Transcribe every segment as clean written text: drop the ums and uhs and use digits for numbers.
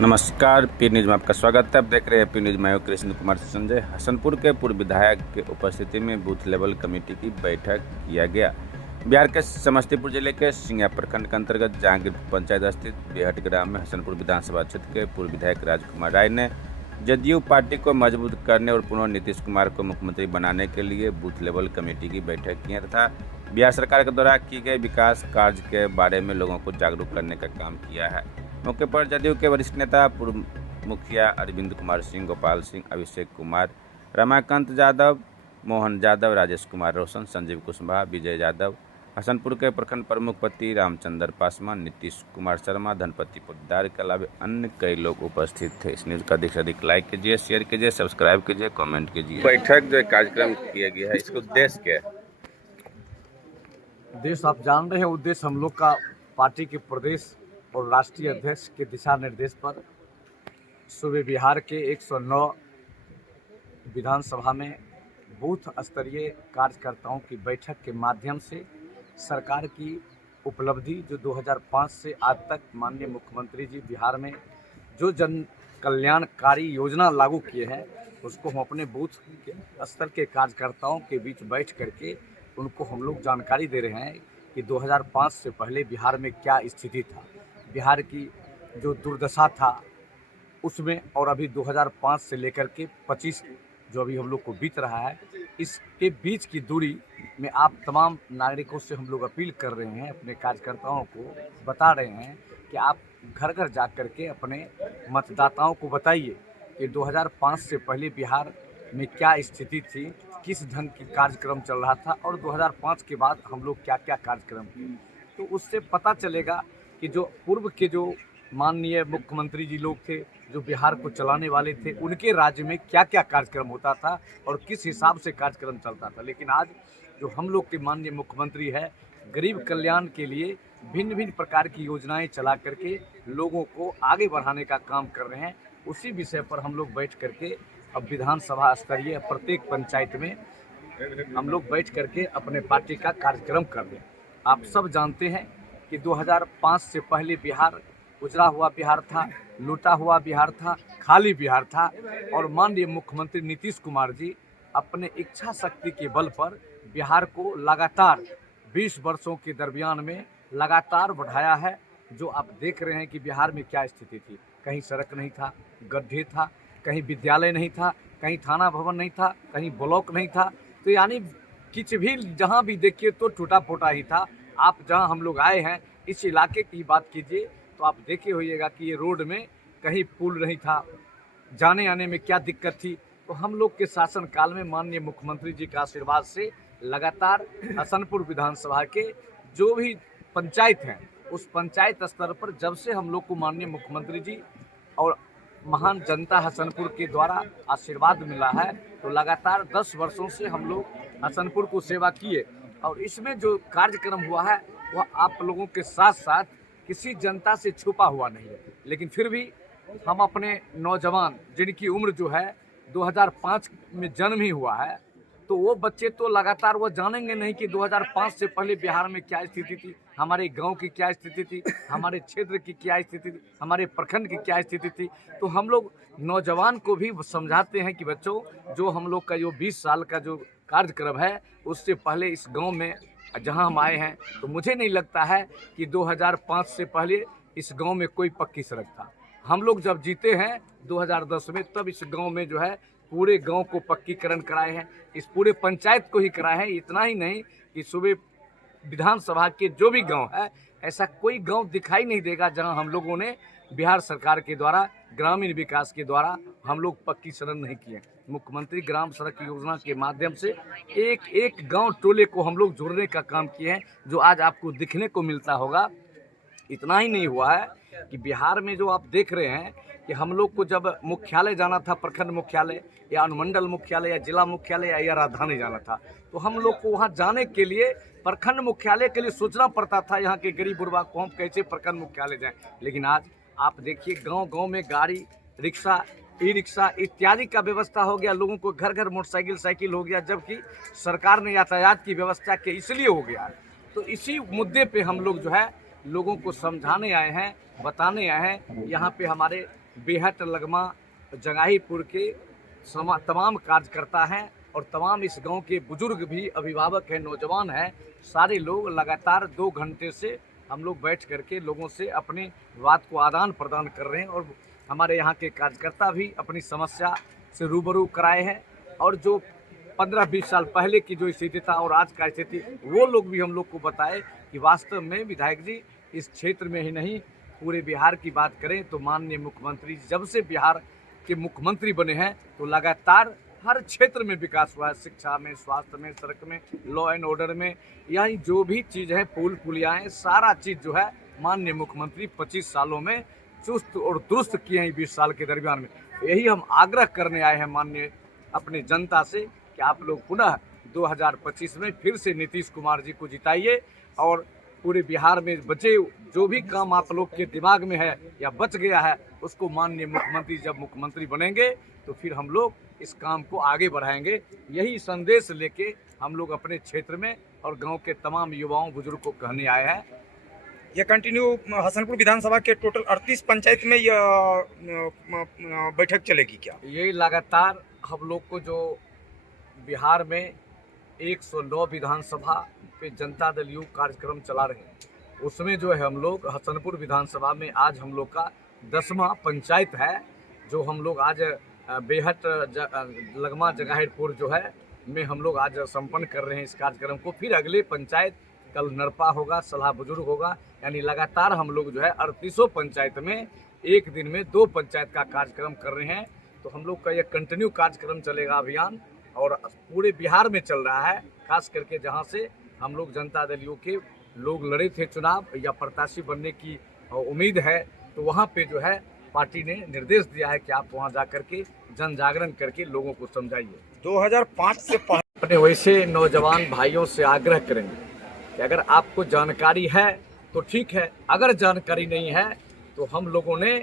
नमस्कार, P news में आपका स्वागत है। आप देख रहे हैं पी न्यूज। मैं हूं कृष्ण कुमार संजय। हसनपुर के पूर्व विधायक के उपस्थिति में बूथ लेवल कमेटी की बैठक किया गया। बिहार के समस्तीपुर जिले के सिंघिया प्रखंड के अंतर्गत जहांगीर पंचायत स्थित बेहट ग्राम में हसनपुर विधानसभा क्षेत्र के पूर्व विधायक राजकुमार राय ने जदयू पार्टी को मजबूत करने और पुनः नीतीश कुमार को मुख्यमंत्री बनाने के लिए बूथ लेवल कमेटी की बैठक की तथा बिहार सरकार के द्वारा की गए विकास कार्य के बारे में लोगों को जागरूक करने का काम किया है। मौके पर जदयू के वरिष्ठ नेता पूर्व मुखिया अरविंद कुमार सिंह, गोपाल सिंह, अभिषेक कुमार, रमाकांत यादव, मोहन यादव, राजेश कुमार रोशन, संजीव कुशवाहा, विजय यादव, हसनपुर के प्रखंड प्रमुख पति रामचंद्र पासवान, नीतीश कुमार शर्मा, धनपति पोद्दार के अलावा अन्य कई लोग उपस्थित थे। इस न्यूज का अधिक से अधिक लाइक कीजिए, शेयर कीजिए, सब्सक्राइब कीजिए, कमेंट कीजिए। बैठक जो कार्यक्रम किया गया है, इसका उद्देश्य क्या है? उद्देश्य आप जान रहे हैं। उद्देश्य हम लोग का पार्टी के प्रदेश और राष्ट्रीय अध्यक्ष के दिशा निर्देश पर सूबे बिहार के 109 विधानसभा में बूथ स्तरीय कार्यकर्ताओं की बैठक के माध्यम से सरकार की उपलब्धि जो 2005 से आज तक माननीय मुख्यमंत्री जी बिहार में जो जन कल्याणकारी योजना लागू किए हैं उसको हम अपने बूथ के स्तर के कार्यकर्ताओं के बीच बैठ करके उनको हम लोग जानकारी दे रहे हैं कि 2005 से पहले बिहार में क्या स्थिति था, बिहार की जो दुर्दशा था उसमें, और अभी 2005 से लेकर के 25 जो अभी हम लोग को बीत रहा है, इसके बीच की दूरी में आप तमाम नागरिकों से हम लोग अपील कर रहे हैं, अपने कार्यकर्ताओं को बता रहे हैं कि आप घर घर जा कर के अपने मतदाताओं को बताइए कि 2005 से पहले बिहार में क्या स्थिति थी, किस ढंग की कार्यक्रम चल रहा था और 2005 के बाद हम लोग क्या क्या कार्यक्रम किए। तो उससे पता चलेगा कि जो पूर्व के जो माननीय मुख्यमंत्री जी लोग थे, जो बिहार को चलाने वाले थे, उनके राज्य में क्या क्या कार्यक्रम होता था और किस हिसाब से कार्यक्रम चलता था। लेकिन आज जो हम लोग के माननीय मुख्यमंत्री है, गरीब कल्याण के लिए भिन्न भिन्न प्रकार की योजनाएं चला करके लोगों को आगे बढ़ाने का काम कर रहे हैं। उसी विषय पर हम लोग बैठ करके अब विधानसभा स्तरीय प्रत्येक पंचायत में हम लोग बैठ करके अपने पार्टी का कार्यक्रम कर रहे हैं। आप सब जानते हैं कि 2005 से पहले बिहार उजड़ा हुआ बिहार था, लूटा हुआ बिहार था, खाली बिहार था, और माननीय मुख्यमंत्री नीतीश कुमार जी अपने इच्छा शक्ति के बल पर बिहार को लगातार 20 वर्षों के दरमियान में लगातार बढ़ाया है। जो आप देख रहे हैं कि बिहार में क्या स्थिति थी, कहीं सड़क नहीं था, गड्ढे था, कहीं विद्यालय नहीं था, कहीं थाना भवन नहीं था, कहीं ब्लॉक नहीं था। तो यानी कुछ भी जहाँ भी देखिए तो टूटा फूटा ही था। आप जहाँ हम लोग आए हैं इस इलाके की बात कीजिए तो आप देखे होइएगा कि ये रोड में कहीं पुल नहीं था, जाने आने में क्या दिक्कत थी। तो हम लोग के शासन काल में माननीय मुख्यमंत्री जी का आशीर्वाद से लगातार हसनपुर विधानसभा के जो भी पंचायत हैं उस पंचायत स्तर पर जब से हम लोग को माननीय मुख्यमंत्री जी और महान जनता हसनपुर के द्वारा आशीर्वाद मिला है, तो लगातार 10 वर्षों से हम लोग हसनपुर को सेवा किए। और इसमें जो कार्यक्रम हुआ है वह आप लोगों के साथ साथ किसी जनता से छुपा हुआ नहीं है। लेकिन फिर भी हम अपने नौजवान जिनकी उम्र जो है 2005 में जन्म ही हुआ है, तो वो बच्चे तो लगातार वो जानेंगे नहीं कि 2005 से पहले बिहार में क्या स्थिति थी, हमारे गांव की क्या स्थिति थी, हमारे क्षेत्र की क्या स्थिति थी, हमारे प्रखंड की क्या स्थिति थी। तो हम लोग नौजवान को भी समझाते हैं कि बच्चों, जो हम लोग का जो 20 साल का जो कार्यक्रम है उससे पहले इस गांव में जहां हम आए हैं तो मुझे नहीं लगता है कि 2005 से पहले इस गांव में कोई पक्की सड़क था। हम लोग जब जीते हैं 2010 में, तब इस गांव में जो है पूरे गांव को पक्कीकरण कराए हैं, इस पूरे पंचायत को ही कराए हैं। इतना ही नहीं कि सूबे विधानसभा के जो भी गांव है, ऐसा कोई गांव दिखाई नहीं देगा जहां हम लोगों ने बिहार सरकार के द्वारा ग्रामीण विकास के द्वारा हम लोग पक्की सड़क नहीं किए। मुख्यमंत्री ग्राम सड़क योजना के माध्यम से एक एक गांव टोले को हम लोग जोड़ने का काम किए हैं, जो आज आपको दिखने को मिलता होगा। इतना ही नहीं हुआ है कि बिहार में जो आप देख रहे हैं कि हम लोग को जब मुख्यालय जाना था, प्रखंड मुख्यालय या अनुमंडल मुख्यालय या जिला मुख्यालय या राजधानी जाना था, तो हम लोग को वहाँ जाने के लिए प्रखंड मुख्यालय के लिए सोचना पड़ता था, यहाँ के गरीब गुरबा को हम कैसे प्रखंड मुख्यालय जाएं। लेकिन आज आप देखिए गांव गांव में गाड़ी, रिक्शा, ई रिक्शा इत्यादि का व्यवस्था हो गया, लोगों को घर घर मोटरसाइकिल साइकिल हो गया, जबकि सरकार ने यातायात की व्यवस्था के इसलिए हो गया। तो इसी मुद्दे पे हम लोग जो है लोगों को समझाने आए हैं, बताने आए हैं। यहाँ पे हमारे बेहट लगमा जंगाहीपुर के तमाम कार्यकर्ता हैं और तमाम इस गांव के बुजुर्ग भी, अभिभावक हैं, नौजवान हैं, सारे लोग लगातार 2 घंटे से हम लोग बैठ करके लोगों से अपनी बात को आदान प्रदान कर रहे हैं और हमारे यहाँ के कार्यकर्ता भी अपनी समस्या से रूबरू कराए हैं और जो 15-20 साल पहले की जो स्थिति था और आज का स्थिति, वो लोग भी हम लोग को बताए कि वास्तव में विधायक जी इस क्षेत्र में ही नहीं पूरे बिहार की बात करें तो माननीय मुख्यमंत्री जब से बिहार के मुख्यमंत्री बने हैं तो लगातार हर क्षेत्र में विकास हुआ है, शिक्षा में, स्वास्थ्य में, सड़क में, लॉ एंड ऑर्डर में, यही जो भी चीज़ है, पुल पुलियाएँ, सारा चीज़ जो है माननीय मुख्यमंत्री 25 सालों में चुस्त और दुरुस्त किए हैं 20 साल के दरमियान में। यही हम आग्रह करने आए हैं माननीय अपने जनता से कि आप लोग पुनः 2025 में फिर से नीतीश कुमार जी को जिताइए और पूरे बिहार में बचे जो भी काम आप लोग के दिमाग में है या बच गया है उसको माननीय मुख्यमंत्री जब मुख्यमंत्री बनेंगे तो फिर हम लोग इस काम को आगे बढ़ाएंगे। यही संदेश लेके हम लोग अपने क्षेत्र में और गांव के तमाम युवाओं बुजुर्ग को कहने आए हैं। ये कंटिन्यू हसनपुर विधानसभा के टोटल 38 पंचायत में यह बैठक चलेगी क्या? यही लगातार हम लोग को जो बिहार में 109 विधानसभा पे जनता दल यू कार्यक्रम चला रहे हैं उसमें जो है हम लोग हसनपुर विधानसभा में आज हम लोग का 10वां पंचायत है जो हम लोग आज बेहट लगमा जंगाहीपुर जो है में हम लोग आज संपन्न कर रहे हैं इस कार्यक्रम को। फिर अगले पंचायत कल नरपा होगा, सलाह बुजुर्ग होगा, यानी लगातार हम लोग जो है 38 पंचायत में एक दिन में 2 पंचायत का कार्यक्रम कर रहे हैं। तो हम लोग का ये कंटिन्यू कार्यक्रम चलेगा अभियान और पूरे बिहार में चल रहा है, खास करके जहाँ से हम लोग जनता दल यू के लोग लड़े थे चुनाव या प्रत्याशी बनने की उम्मीद है तो वहाँ पे जो है पार्टी ने निर्देश दिया है कि आप वहाँ जा करके जन जागरण करके लोगों को समझाइए। 2005 से पहले अपने वैसे नौजवान भाइयों से आग्रह करेंगे कि अगर आपको जानकारी है तो ठीक है, अगर जानकारी नहीं है तो हम लोगों ने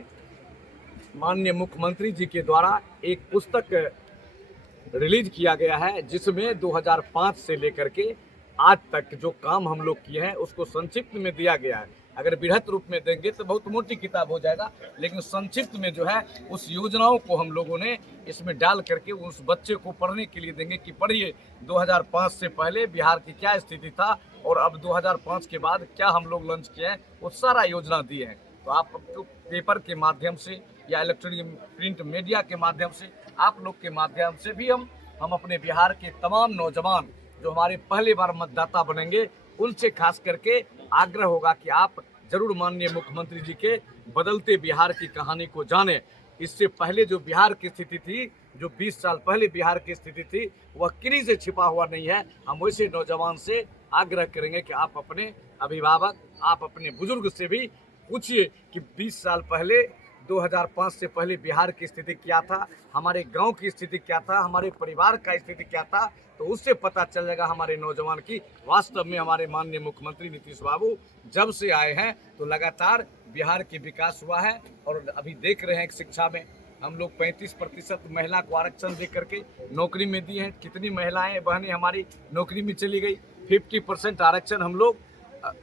माननीय मुख्यमंत्री जी के द्वारा एक पुस्तक रिलीज किया गया है जिसमें 2005 से लेकर के आज तक जो काम हम लोग किए हैं उसको संक्षिप्त में दिया गया है। अगर बृहत रूप में देंगे तो बहुत मोटी किताब हो जाएगा, लेकिन संक्षिप्त में जो है उस योजनाओं को हम लोगों ने इसमें डाल करके उस बच्चे को पढ़ने के लिए देंगे कि पढ़िए 2005 से पहले बिहार की क्या स्थिति था और अब 2005 के बाद क्या हम लोग लॉन्च किए हैं, वो सारा योजना दिए हैं। तो आप पेपर के माध्यम से या इलेक्ट्रॉनिक प्रिंट मीडिया के माध्यम से, आप लोग के माध्यम से भी हम अपने बिहार के तमाम नौजवान जो हमारे पहली बार मतदाता बनेंगे उनसे खास करके आग्रह होगा कि आप जरूर माननीय मुख्यमंत्री जी के बदलते बिहार की कहानी को जानें। इससे पहले जो बिहार की स्थिति थी, जो 20 साल पहले बिहार की स्थिति थी, वह किन्हीं से छिपा हुआ नहीं है। हम वैसे नौजवान से आग्रह करेंगे कि आप अपने अभिभावक, आप अपने बुजुर्ग से भी पूछिए कि 20 साल पहले 2005 से पहले बिहार की स्थिति क्या था, हमारे गांव की स्थिति क्या था, हमारे परिवार का स्थिति क्या था, तो उससे पता चल जाएगा हमारे नौजवान की वास्तव में हमारे माननीय मुख्यमंत्री नीतीश बाबू जब से आए हैं तो लगातार बिहार की विकास हुआ है। और अभी देख रहे हैं कि शिक्षा में हम लोग 35% महिला को आरक्षण दे करके नौकरी में दिए हैं। कितनी महिलाएं बहनें हमारी नौकरी में चली गई। 50% आरक्षण हम लोग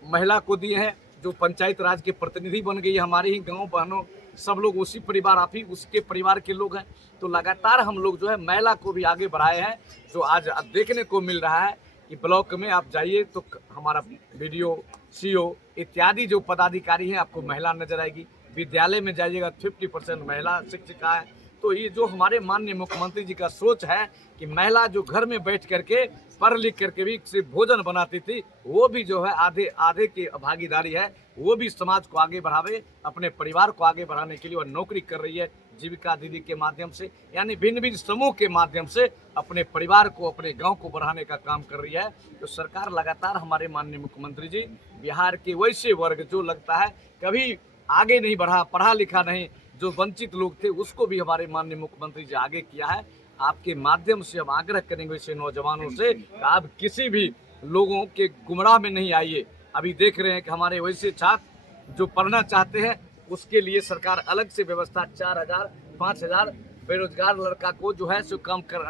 महिला को दिए हैं जो पंचायत राज के प्रतिनिधि बन गई है। हमारे ही गाँव बहनों सब लोग उसी परिवार, आप ही उसके परिवार के लोग हैं। तो लगातार हम लोग जो है महिला को भी आगे बढ़ाए हैं, जो आज देखने को मिल रहा है कि ब्लॉक में आप जाइए तो हमारा BDO, CO इत्यादि जो पदाधिकारी हैं आपको महिला नजर आएगी। विद्यालय में जाइएगा 50% महिला शिक्षिका है। तो ये जो हमारे माननीय मुख्यमंत्री जी का सोच है कि महिला जो घर में बैठ करके पढ़ लिख करके भी सिर्फ भोजन बनाती थी, वो भी जो है आधे की भागीदारी है, वो भी समाज को आगे बढ़ावे, अपने परिवार को आगे बढ़ाने के लिए वह नौकरी कर रही है जीविका दीदी के माध्यम से, यानी भिन्न भिन्न समूह के माध्यम से अपने परिवार को, अपने गांव को बढ़ाने का काम कर रही है। तो सरकार लगातार, हमारे माननीय मुख्यमंत्री जी बिहार के वैसे वर्ग जो लगता है कभी आगे नहीं बढ़ा, पढ़ा लिखा नहीं, जो वंचित लोग थे उसको भी हमारे माननीय मुख्यमंत्री जी आगे किया है। आपके माध्यम से हम आग्रह करेंगे वैसे नौजवानों से कि आप किसी भी लोगों के गुमराह में नहीं आइए। अभी देख रहे हैं कि हमारे वैसे छात्र जो पढ़ना चाहते हैं उसके लिए सरकार अलग से व्यवस्था 4,000 5,000 बेरोजगार लड़का को जो है सो कम कर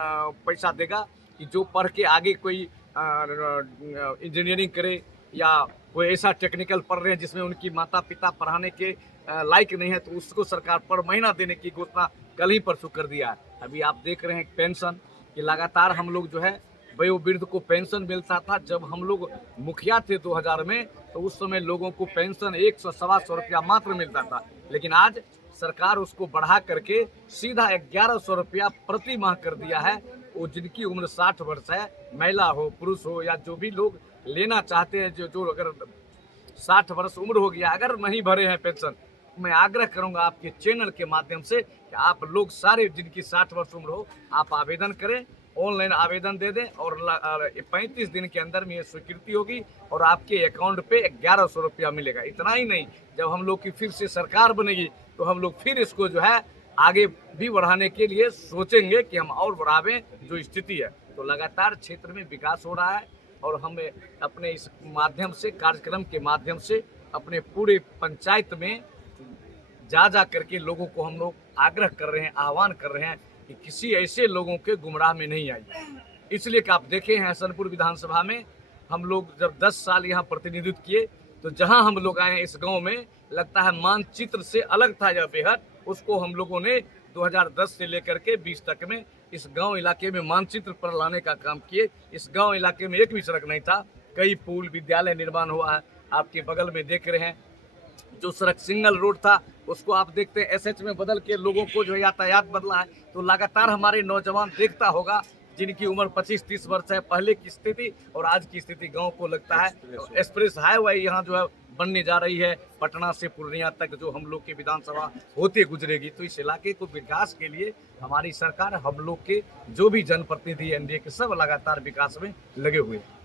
पैसा देगा कि जो पढ़ के आगे कोई इंजीनियरिंग करे या कोई ऐसा टेक्निकल पढ़ रहे हैं जिसमें उनकी माता पिता पढ़ाने के लायक नहीं है, तो उसको सरकार पर महीना देने की घोषणा कल ही परसों कर दिया है। अभी आप देख रहे हैं पेंशन कि लगातार हम लोग जो है वयोवृद्ध को पेंशन मिलता था। जब हम लोग मुखिया थे 2000 में, तो उस समय लोगों को पेंशन 100-125 रुपया मात्र मिलता था, लेकिन आज सरकार उसको बढ़ा करके सीधा 1100 रुपया प्रति माह कर दिया है। वो जिनकी उम्र 60 वर्ष है, महिला हो पुरुष हो या जो भी लोग लेना चाहते हैं, जो अगर 60 वर्ष उम्र हो गया, अगर नहीं भरे हैं पेंशन, मैं आग्रह करूंगा आपके चैनल के माध्यम से कि आप लोग सारे जिनकी 60 वर्ष उम्र हो, आप आवेदन करें, ऑनलाइन आवेदन दे दें और 35 दिन के अंदर में ये स्वीकृति होगी और आपके अकाउंट पे 1100 रुपया मिलेगा। इतना ही नहीं, जब हम लोग की फिर से सरकार बनेगी तो हम लोग फिर इसको जो है आगे भी बढ़ाने के लिए सोचेंगे कि हम और बढ़ावें जो स्थिति है। तो लगातार क्षेत्र में विकास हो रहा है और हमें अपने इस माध्यम से, कार्यक्रम के माध्यम से अपने पूरे पंचायत में जा करके लोगों को हम लोग आग्रह कर रहे हैं, आह्वान कर रहे हैं कि किसी ऐसे लोगों के गुमराह में नहीं आइए। इसलिए कि आप देखे हैं हसनपुर विधानसभा में हम लोग जब 10 साल यहाँ प्रतिनिधित्व किए, तो जहाँ हम लोग आए हैं इस गांव में, लगता है मानचित्र से अलग था यह बेहद। उसको हम लोगों ने 2010 से लेकर के 20 तक में इस गांव इलाके में मानचित्र पर लाने का काम किए। इस गांव इलाके में एक भी सड़क नहीं था, कई पुल, विद्यालय निर्माण हुआ है। आपके बगल में देख रहे हैं जो सड़क सिंगल रोड था, उसको आप देखते हैं एसएच में बदल के लोगों को जो यातायात बदला है। तो लगातार हमारे नौजवान देखता होगा जिनकी उम्र 25-30 वर्ष है, पहले की स्थिति और आज की स्थिति गांव को लगता है एक्सप्रेस हाईवे यहाँ जो है बनने जा रही है, पटना से पूर्णिया तक जो हम लोग की विधानसभा होते गुजरेगी। तो इस इलाके को विकास के लिए हमारी सरकार, हम लोग के जो भी जनप्रतिनिधि एनडीए के सब लगातार विकास में लगे हुए हैं।